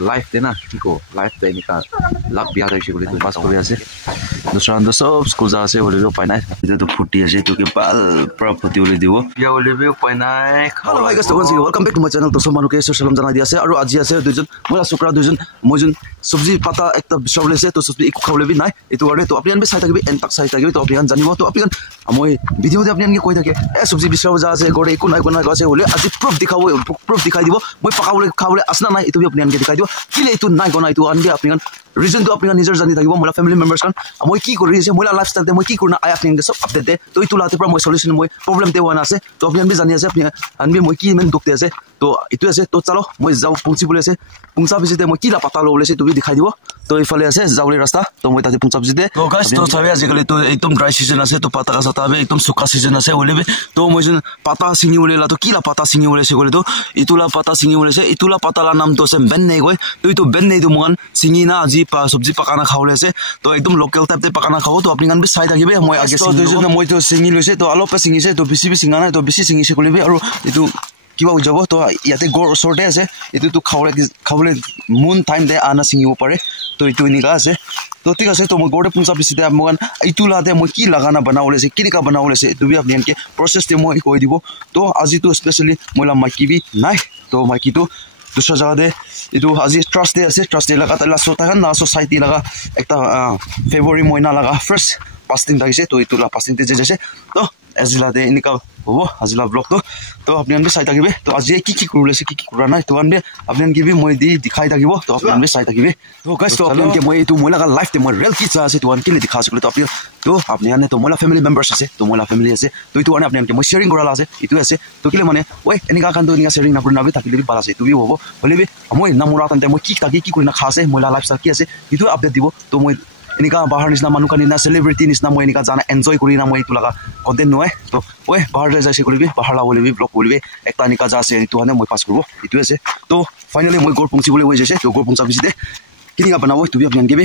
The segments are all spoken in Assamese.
लाइफ देना ठीक हो लाइफ देने का लाभ भी आ रही है बोले तो पास कर ऐसे दूसरा अंदर सब स्कूल जा से बोले उपाय नहीं इधर तो फुटी ऐसे तो के बाल पूरा फुटी बोले दियो या बोले भी उपाय नहीं hello hi guys welcome back to my channel तो सब मानुके सलाम जाना दिया से और आज আছে দুজন মোরা শুক্রা দুজন মইজন সবজি পাতা একটা বিষয় আছে তো সবজি একু খাবলে বি নাই এটো আরে তো আপনি আনবে চাই থাকিবি এন তাক চাই থাকিবি তো আপনি জানিব তো আপনি মই ভিডিও দে আপনি আনকে কই থাকে এ সবজি বিষয় যা আছে গড়ে একু নাই কোনা আছে বলে আজি প্রুফ দেখাই দিব মই পাকাবলে খাবলে আসনা নাই এটো আপনি আনকে দেখাই দিব কিলে এটো নাই কোনা এটো আনকে আপনি রিজন তো আপনি নিজৰ জানি থাকিব মোলা ফ্যামিলি মেম্বাৰস কান মই কি কৰি আছে মোলা লাইফস্টাইল দে মই কি কৰনা আই আপনি সব আপডেট দে তো এটো লাতে পৰা মই সলিউশন মই প্রবলেম তে ওয়ান আছে তো আপনি আনবে জানি আছে আপনি আনবে মই কি মেন দুখতে আছে তো এটো আছে তো চলো মই যাও পুঞ্চি বলে আছে পুঞ্চা বিজিতে মই কি লা পাতা লবলে আছে তুমি দেখাই দিব তো ইফালে আছে যাওলি রাস্তা তো মই তাতে পুঞ্চা বিজিতে তো গাইস তো সবে আজিকালি তো একদম ড্রাই সিজন আছে তো পাতা কাটা হবে একদম শুকা সিজন আছে বলেবে তো মই যেন পাতা সিঙি বলে লা তো কি লা পাতা সিঙি বলে আছে বলে তো ইতুলা পাতা সিঙি বলে আছে ইতুলা পাতা লা নাম তো আছে বেন নাই গয় তো ইতো বেন নাই তো মন সিঙি না আজি সবজি পাকানা খাওলে আছে তো একদম লোকাল টাইপ তে পাকানা খাও তো আপনি গান বি চাই থাকিবে মই আগে তো দুজন মই তো সিঙি লৈছে তো অলপ সিঙিছে তো বেছি সিঙা নাই তো বেছি সিঙিছে কলিবে আৰু ইটো কিবা হৈ যাব তো ইয়াতে গড় ওচৰতে আছে এটো তো খাবলে মুন টাইম দে আনা সিঙিব পাৰে তো ইটো নিকা আছে তো ঠিক আছে তো মই গড়ে পুঞ্চা পিছিতে আমগান ইটো লাতে মই কি লাগানা বনাবলে আছে কিনিকা বনাবলে আছে তো বি আপনি আনকে প্ৰসেস তে মই কৈ দিব তো আজি তো স্পেশালি মইলা মাইকি বি নাই তো মাইকি তো दूसरा जगह दे इतो আজি ट्रस्ट दे लगा तला सोता है ना सोसाइटी लगा एक फेब्रुअरी महीना लगा फर्स्ट 5 दिन तक तो इतो ला 5 दिन जे तो एजिला दे इनका हो आजिला ब्लॉग तो अपने अनबे साइड থাকিবে तो आज की करलेसे की करा ना तो अनबे अपने अनके भी মই দি दिखाई থাকিব तो अपने अनबे साइड থাকিবে तो गाइस तो अपने अनके মই इतो मोला का लाइफ ते মই रियल की আছে तो अनके दिखा सकले तो अपने आने तो मोला फैमिली मेंबर्स আছে तो मोला फैमिली আছে तो इतो अपने अनके মই शेयरिंग कराला আছে इतो আছে तो किले माने ओए एनिका खान तो एनिका शेयरिंग ना करना बे থাকিলে बि बाला আছে तुबि होबो बोले बे মই नामुरा तंते মই की करना खासे मोला लाइफस्टाइल की আছে इतो अपडेट দিব तो মই एनिका बाहर निसना मानु का निना सेलिब्रिटी निसना মই एनिका जाना एन्जॉय करिना মই इतो लगा कंटेंट नय तो ओए बाहर ले जाइसे करिबि बाहर ला बोलिबि ब्लॉग बोलिबि एकटा एनिका जासे इतो हाने মই पास करबो इतो আছে तो फाइनली মই गोर पुंची बोले হৈ जाइसे तो गोर पुंचा बिसिते किनिका बनाबो तुबि अपनी आनके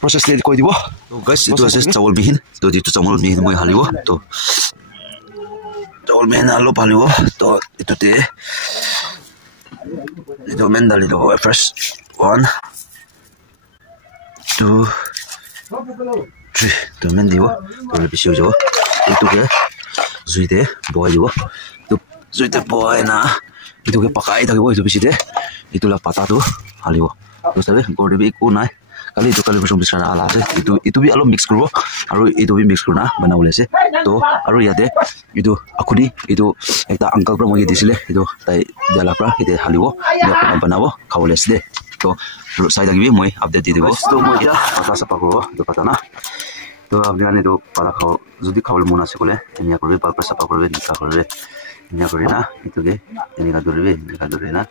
प्रोसेस ले কৈ দিব तो गाइस इतो আছে चावल बिहिन तो इतो चावल बिहिन মই हालिबो तो चावल बिहिन आलो हालिबो तो इतोते इतो मेन डाली दो फर्स्ट 1 2 3 तो मेन दिबो तो बेसी हो जाबो इतो के जुइते बय दिबो तो जुइते बय ना इतो के पकाई থাকিব इतो बेसिते इतो ला पाता तो हालिबो तो सबे गोडबि को নাই কালি ইটো কালি বসম বিছাৰা আলা আছে ইটো বি অলপ মিক্স কৰিব আৰু ইটো বি মিক্স কৰনা বনাবলৈ আছে তো আৰু ইয়াতে ইটো আখুদি ইটো একটা আঙ্কাল পৰা মই দিছিলে ইটো তাই দিলা পৰা ইতে হালিব বনাব খাবলৈ আছে তো চাই থাকিবি মই আপডেট দি দিব তো মই এটা পাতা চাপা কৰিব তো পাতা না তো আপনি আনে তো পাতা খাও যদি খাবলৈ মন আছে বলে এনিয়া কৰিবে পাতা চাপা কৰিবে নিকা কৰিবে এনিয়া কৰি না ইটোকে এনিকা ধৰিবে নিকা ধৰে না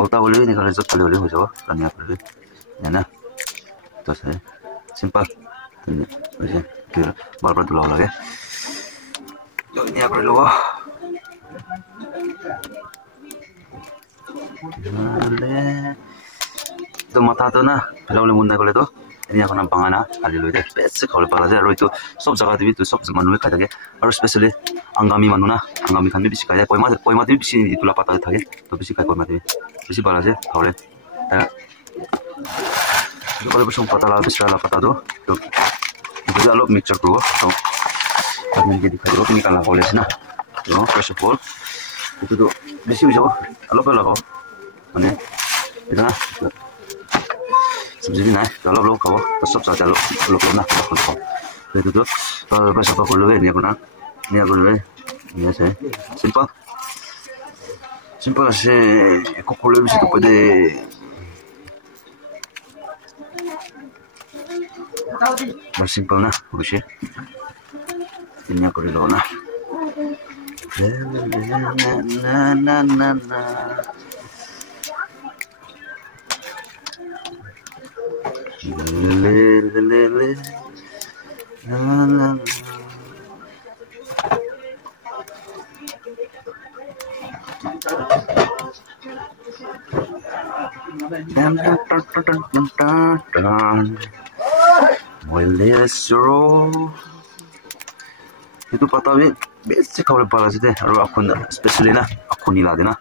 ওটা বলে নিকা যত খালি হলে হৈ যাব কানিয়া কৰিবে না तो से सिंपल वैसे फिर बार-बार धुला लगे तो ये कर लो तो माथा तो ना फिलहाल मुंडा करे तो एनिया कोना बांगाना खाली लइते बेस खाले पाला जाय रइतो सब जगह दिबि तो सब मानुए खाइ थाके और स्पेशली आंगामी मानुना आंगामी खान बिसि खाय कोइमा दिबि बिसि इतुला पाता थाके तो बिसि खाय कोइमा दिबि बिसि बाला जे खाले kalau bersama patah lah bisa lah patah tu, tu juga lo mixer dulu, so kami jadi kalau ini kan lah boleh sih na, so first of all itu tu besi bisa lo kalau kau, mana, itu na, sebiji na, kalau lo kau, tetap saja lo na, kau, itu tu kalau first of all lo ni aku na, ni saya simple aja, aku kalau bisa tu pada más simple na udah ini aku dulu na itu patah bi basic kau lepas aja deh, aru aku na, especially na, aku ni lah deh na,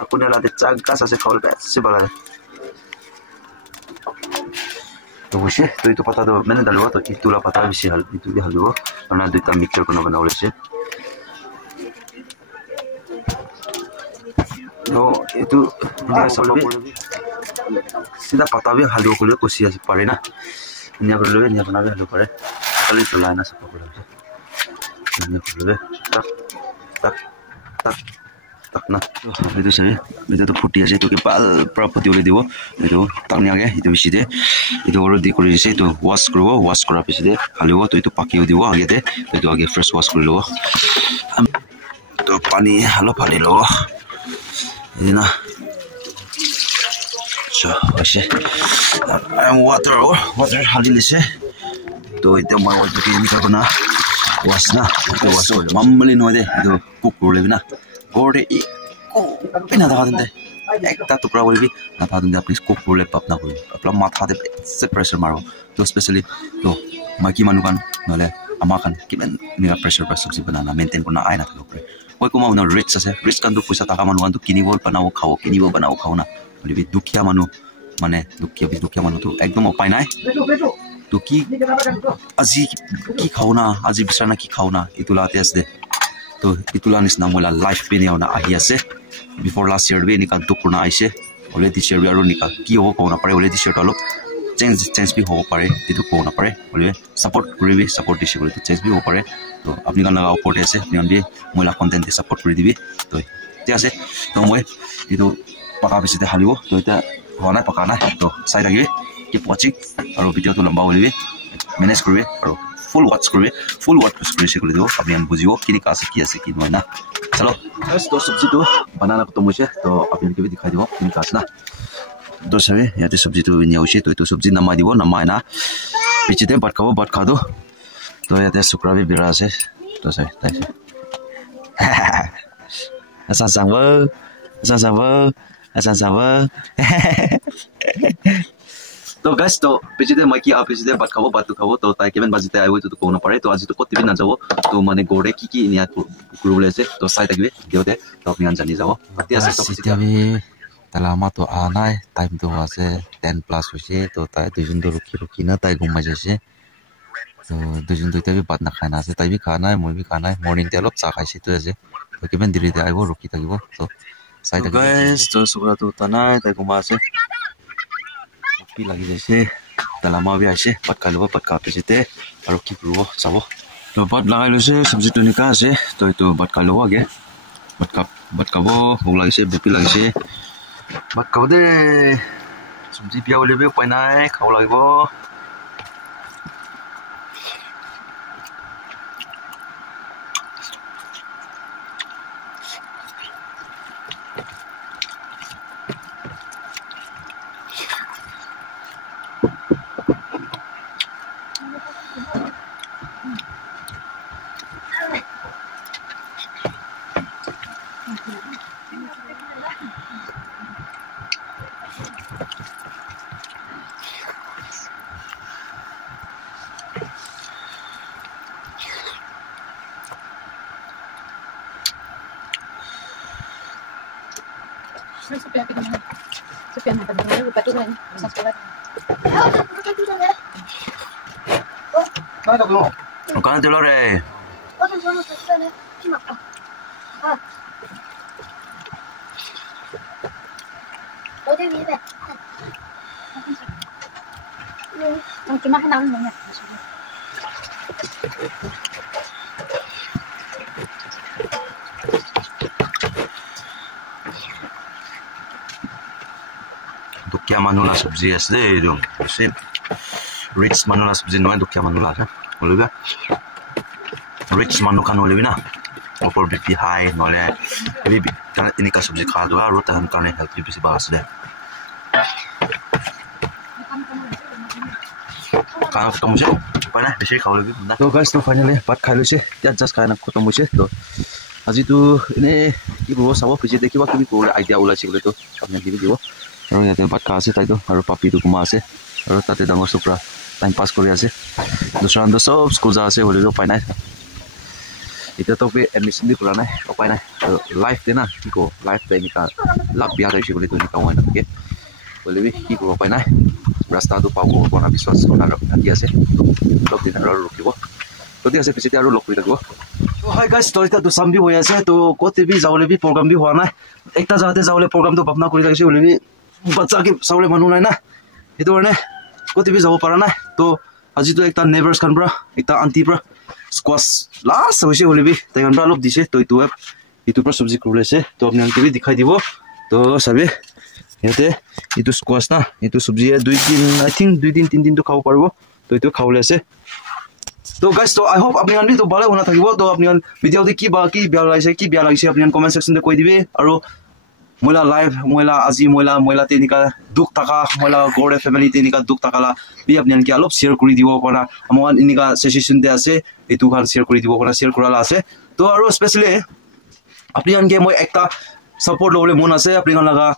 aku ni lah deh jaga sase kau lepas sih balas, तो वैसे तो ये तो पता तो मैंने डालवा तो इतुला पता भी हल इतु भी हलवा और ना दुटा मिक्सचर को ना बनाओ लेसे no itu dia sebab sida pata भी हलवा को ले कोशिश ऐसे पड़े ना इन्हें कर ले इन्हें बना भी हलवा पड़े कल तो लाना सब को ले इन्हें कर ले तक तक तक तक ना itu saya itu तो फुटी আছে तो के बाल प्रॉपर्टी वाले दिवो itu तंग आगे itu बिसी दे itu already করে দিছে তো ওয়াশ করব ওয়াশ করার পিছে দে হালিব তো itu পাকিও দিব আগে দে itu আগে ফ্রেশ ওয়াশ করে লব তো পানি হালো পানি লব ini na so wase water hali lise to itu mau itu ini karena was na itu was mamali no de itu kukur lebih na gore pina dah kan deh ekta tu pernah lebih apa tu dia please kukur lebih apa nak boleh apa mata de se pressure maro to especially to maki manukan nole amakan kimen ni pressure sih banana maintain kena aina tu kore koi kuma una rich ase rich kan tu puisa taka manukan tu kinibol banao khao na lebih dukia manu mane dukia manu tu ekdom upai nai to ki aji ki khao na aji bisana ki khao na itula tes de to itula nisna mola life pe ne ona ahi ase before last year be nikal to kurna aise already share bi aru nikal ki ho ko na pare already share to change bi ho pare itu ko na pare already support koribi support dise bole to change bi ho pare to apni kan laga support ase niam bi mola content de support kori dibi to ti ase to moi itu paka bisi de halibo to eta hona paka na to sai lagi keep watching aru video to lamba holibi manage koribi aru full watch kori se kori dibo apni an bujibo kini ka ase ki noi na chalo guys to sabji to banana ko to muise to apni ke bi dikhai dibo kini ka ase na तो सभी यहाँ पे सब्जी तो नहीं होशी तो ये तो सब्जी नमा दिवो नमा है ना पीछे ते बट खा दो तो यहाँ पे सुकरा भी बिरा से तो सही ताई ऐसा सांबर तो गैस तो पीछे ते मकी आप पीछे ते बट खाओ तो ताई केवन बाजी ते आए हुए तो कोना पड़े तो आज तो कोती भी ना जाओ तो माने गोड़े की इन्हें कुरुले से तो साइड तक भी दियोते तो अपनी अंजानी जाओ पतिया से तो पीछे भी Lama to anai time to ase 10 plus hoise to tai dujun do ruki na tai gumma jase to dujun do tai bi bat na khana ase tai bi khana moi bi khana morning te lop cha khaise to ase to kiben diri te aibo ruki tagibo to side guys to sura to tanai tai gumma ase pi lagi jase talama bi ase bat kaluba bat ka pese aru ki krubo sabo to bat lagai lose sabji to nika ase to itu bat kaluba ge bat kabo bog lagi se bupi lagi se But kau deh, sumsi pia boleh be upai naik, kau lagi bo. Bukan telur deh. Cuma kenal banyak. Dukia manula sabji asde dong. Sip. Rich manula sabji noy dukia manula kan. Boleh ga? Rich manukan boleh bina. Upper BP high nolnya. Jadi ini kan sabji kah dua rota kan karena healthy bisa bahas deh. Kan kamu sih, apa nih? Bisa kau lebih benar. So guys, no finally, pat kalu sih. Ya just karena ketemu sih. So, aji tu ini ibu sawo bisa deki waktu itu idea ulah sih gitu. Kami di video. Lalu ya tempat kasih tadi tu, harus papi tu kumah sih. Lalu tadi dangor supra time pass Korea sih. Dusran tu sob school jasa sih, boleh tu fine nih. Itu tu be admission di Korea nih, apa nih? Live deh na, kiko live deh ni kan. Lap biar sih boleh tu ni kawan nak, okay? Boleh be kiko apa nih? ৰাস্তাটো পাব কোনা বিশ্বাস কোনা লাগি আছে অলপ দিন আৰু ৰখিব যদি আছে পিছতে আৰু লগ কৰি থাকিব তো হাই গাইছ তো এটা দুসাম বি হৈ আছে তো কতে বি যাবলৈ বি প্ৰগ্ৰাম বি হোৱা নাই একটা জাগাতে যাবলৈ প্ৰগ্ৰামটো ভাবনা কৰি থাকিছে বুলি বাচ্চা কি চাবলৈ মানুহ নাই না সেইটো কাৰণে কতে বি যাব পৰা নাই তো আজিতো একটা নেইবাৰ্স খান পৰা একটা আন্টি পৰা স্কোৱাছ লাষ্ট হৈছে বুলি বি তাই খান অলপ দিছে তো এইটো পৰা চব্জি কৰিছে তো আপোনালোকে বি দেখাই দিব তো চাবি ইয়াতে এইটো স্কোৱাছ না এইটো চব্জি 2 দিন আই থিংক 2 দিন 3 দিন তো খাব পাৰিব তো এইটো খাবলৈ আছে তো গাইজ তো আই হোপ আপোনালোকে বি তো ভালে শুনা থাকিব তো আপোনালোকে ভিডিঅ'তে কি বেয়া লাগিছে আপোনালোকে কমেণ্ট সেকশ্যনতে কৈ দিবি আৰু মহিলা লাইভ মহিলা আজি মহিলা তেনেকা দুখ থাকা মহিলা গড়ে ফেমিলি তেনেকা দুখ থাকালা বি আপোনালোকে অলপ শ্বেয়াৰ কৰি দিব পৰা আমাৰ এনেকা চিচুৱেশ্যনতে আছে এইটো খান শ্বেয়াৰ কৰি দিব পৰা শ্বেয়াৰ কৰালা আছে তো আৰু স্পেচিয়েলি আপোনালোকে মই একটা সাপোর্ট লবলে মন আছে আপনার লাগা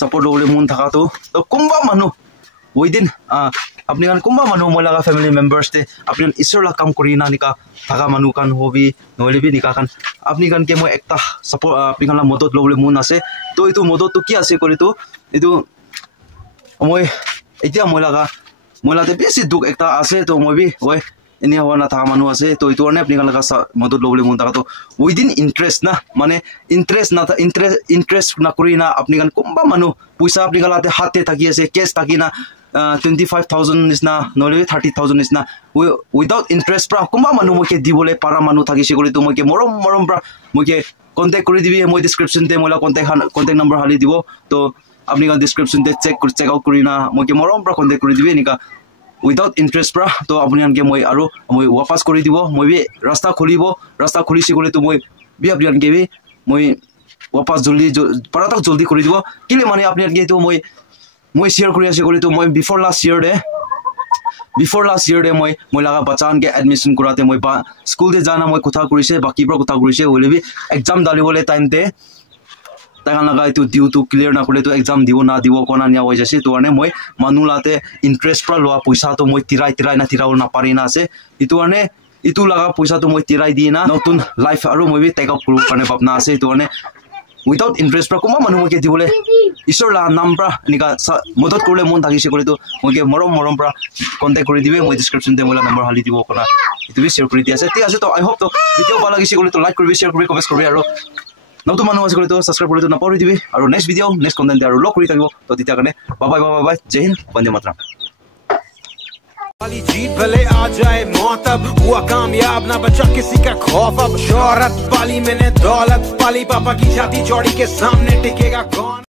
সাপোর্ট লবলে মন থাকাতো তো কোনবা মানুহ উইদিন আপনার কোনবা মানুহ মই লাগা ফ্যামিলি মেম্বার্স তে আপনার ঈশ্বর লা কাম করি না নিকা থাকা মানুহ কান হবি নহলে বি নিকা কান আপনি কান কে মই একটা সাপোর্ট আপনার মদত লবলে মন আছে তো এইটো মদত তো কি আছে করে তো এইটো মই এতিয়া মই লাগাতে বেশি দুখ একটা আছে তো মই বি ওই এনে হওয়া না থাকা মানুহ আছে তো এইটো কাৰণে আপনার লাগা মদত লবলে মন থাকা তো উইদিন ইন্টারেস্ট না মানে ইন্টারেস্ট না করি না আপনি কান কোনবা মানুহ পয়সা আপনি গালাতে হাতে থাকি আছে কেস থাকি না 25,000 নিচিনা নহলে 30,000 নিচিনা উইদাউট ইন্টারেস্ট পৰা কোনবা মানুহ মকে দিবলে পাৰা মানুহ থাকিছে কৰি তো মকে মৰম পৰা মকে কন্টাক্ট কৰি দিবি মই ডেসক্ৰিপশন তে মই কন্টাক্ট নম্বৰ হালি দিব তো আপনি কান ডেসক্ৰিপশন তে চেক আউট কৰি না মকে মৰম পৰা কন্টাক্ট কৰি দিবি নিকা উইদাউট ইন্টাৰেস্ট পৰা তো আপুনি আনকে মই আৰু মই ৱাপাস কৰি দিব মই বি ৰাস্তা খুলিছে কৰি তো মই বি আপনি আনকে বি মই ৱাপাস জলদি কৰি দিব কিলে মানে আপনি আনকে তো মই শেয়াৰ কৰি আছে কৰি তো মই বিফৰ লাষ্ট ইয়াৰ ডে মই লাগা বাচ্চা আনকে এডমিশন কৰাতে মই স্কুল দে জানা মই কথা কৰিছে বাকি পৰা কথা কৰিছে হলে বি এক্সাম ডালিবলে টাইমতে তাইগান লাগা এইটো ডিউটো ক্লিয়াৰ না কৰিলে তো এক্সাম দিব না দিব কোনা নিয়া হৈ যাছে তো কাৰণে মই মানুহ লাতে ইন্টাৰেস্ট পৰা লোৱা পইচা তো মই তিৰাই না তিৰাও না পাৰি না আছে ইটো কাৰণে ইটো লাগা পইচা তো মই তিৰাই দি না নতুন লাইফ আৰু মই বি টেক আপ কৰিব কাৰণে ভাবনা আছে তো কাৰণে উইদাউট ইন্টাৰেস্ট পৰা কোনবা মানুহ মকে দিবলে ঈশ্বৰ লা নাম পৰা নিকা মদত কৰিলে মন থাকিছে কৰি তো মকে মৰম পৰা কন্টাক্ট কৰি দিবে মই ডেসক্ৰিপশন তে মোলা নম্বৰ হালি দিব কোনা ইটো বি শ্বেয়াৰ কৰি দিয়া আছে ঠিক আছে তো আই হোপ তো ভিডিও ভাল লাগিছে কৰি তো লাইক কৰিবি শ্বেয়াৰ কৰিবি কমেন্ট কৰিবি আৰু নতুন মানুহ আছে কৰি তো সাবস্ক্ৰাইব কৰি তো নাপাহৰি দিবি আৰু নেক্সট ভিডিও নেক্সট কন্টেন্ট আৰু লগ কৰি থাকিব তো তেতিয়া কাৰণে বাই জয় হিন্দ বন্দে মাতৰম वाली जीत भले आ जाए मौत अब हुआ कामयाब ना बचा किसी का खौफ अब शोहरत पाली मैंने दौलत पाली पापा की छाती चौड़ी के सामने टिकेगा कौन।